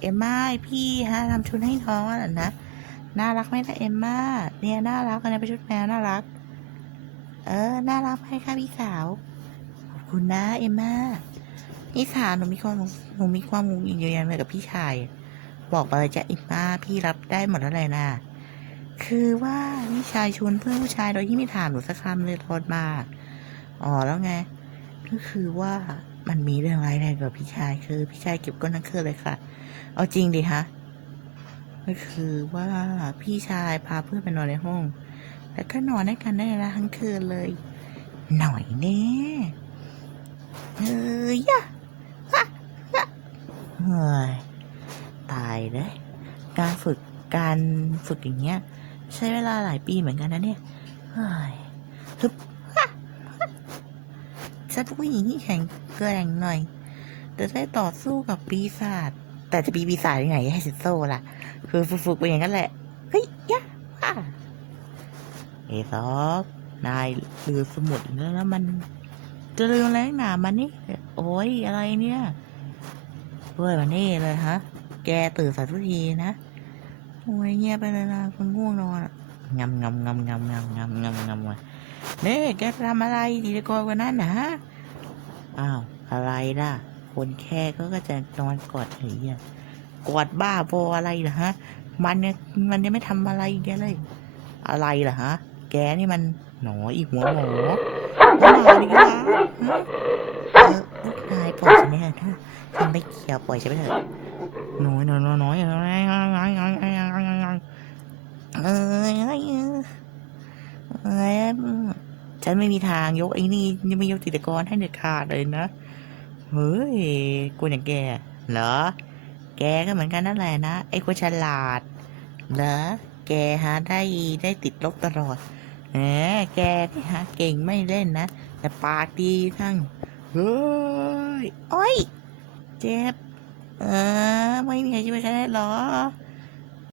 เอมม่าพี่ฮะทำชุดให้น้องอะนะน่ารักไหมล่ะเอมม่าเนี่ยน่ารักอันนี้เป็นชุดแมวน่ารัก เออน่ารักไหมคะพี่สาวขอบคุณนะเอมม่าพี่สาวหนูมีความหนูมีความงุนงิดเยอะแยะเลยกับพี่ชาย บอกไปจะเอมม่าพี่รับได้หมดแล้วเลยนะคือว่าพี่ชายชวนเพื่อนผู้ชายโดยที่ไม่ถามหนูสักคำเลยโทษมากอ๋อแล้วไงก็คือว่า มันมีเรื่องร้ายแรงกับพี่ชาย คือพี่ชายเก็บก้นทั้งคืนเลยค่ะ เอาจริงดิฮะก็คือว่าพี่ชายพาเพื่อนไปนอนในห้อง แล้วก็นอนด้วยกันได้ละทั้งคืนเลย หน่อยแน่เฮ้ยยะเฮ้ยตายเลยการฝึกการฝึกอย่างเงี้ย ใช้เวลาหลายปีเหมือนกันนะเนี่ยเฮ้ยฮึบ ฉันผู้หญิงที่แข็งแกร่งหน่อยจะได้ต่อสู้กับปีศาจแต่จะมีปีศาจยังไงให้สิโซ่ล่ะ คือฝึกๆไปอย่างนั้นแหละ เฮ้ยยะฮ่าเอซอกนายลือสมุดแล้วมัน จะลืมอะไรหนามันนี่ โอ้ยอะไรเนี่ยเว้ยมานี่เลยฮะ แกตื่นสายทุกทีนะโอ้ยเงียบไปเลยนะคนง่วงนอน งำงำงำงำงำงำงำงำวะนี่แกทำอะไรดีกว่านนั่นนะฮะอ้าวอะไรล่ะ คนแค่ก็ก็จะนอนกอดเฉยกอดบ้าบออะไรเหรอฮะ มันเนี่ยมันยังไม่ทำอะไรแกเลย อะไรเหรอฮะ แกนี่มันหนออีกหัวหมอหัวหมอดีกว่าฮะเออนายปล่อยฉันเนี่ถ้าฉันไม่เกี่ยวปล่อยฉันไปเถอะน้อยน้อยน้อยน้อยน้อยน้อยน้อยน้อยน้อยน้อยน้อยเออเอ้ย เอ้ยฉันไม่มีทางยกไอ้นี่ยังไม่ยกจิตกรให้เด็ดขาดเลยนะ เฮ้ยกูอย่างแกเหรอ แกก็เหมือนกันนั่นแหละนะ ไอ้คนฉลาดเหรอแกฮะได้ได้ติดลบตลอดแหมแกนี่ฮะเก่งไม่เล่นนะ แต่ปากดีทั้ง เฮ้ย โอ้ย เจ็บ เออ ไม่มีใครช่วยฉันได้หรอ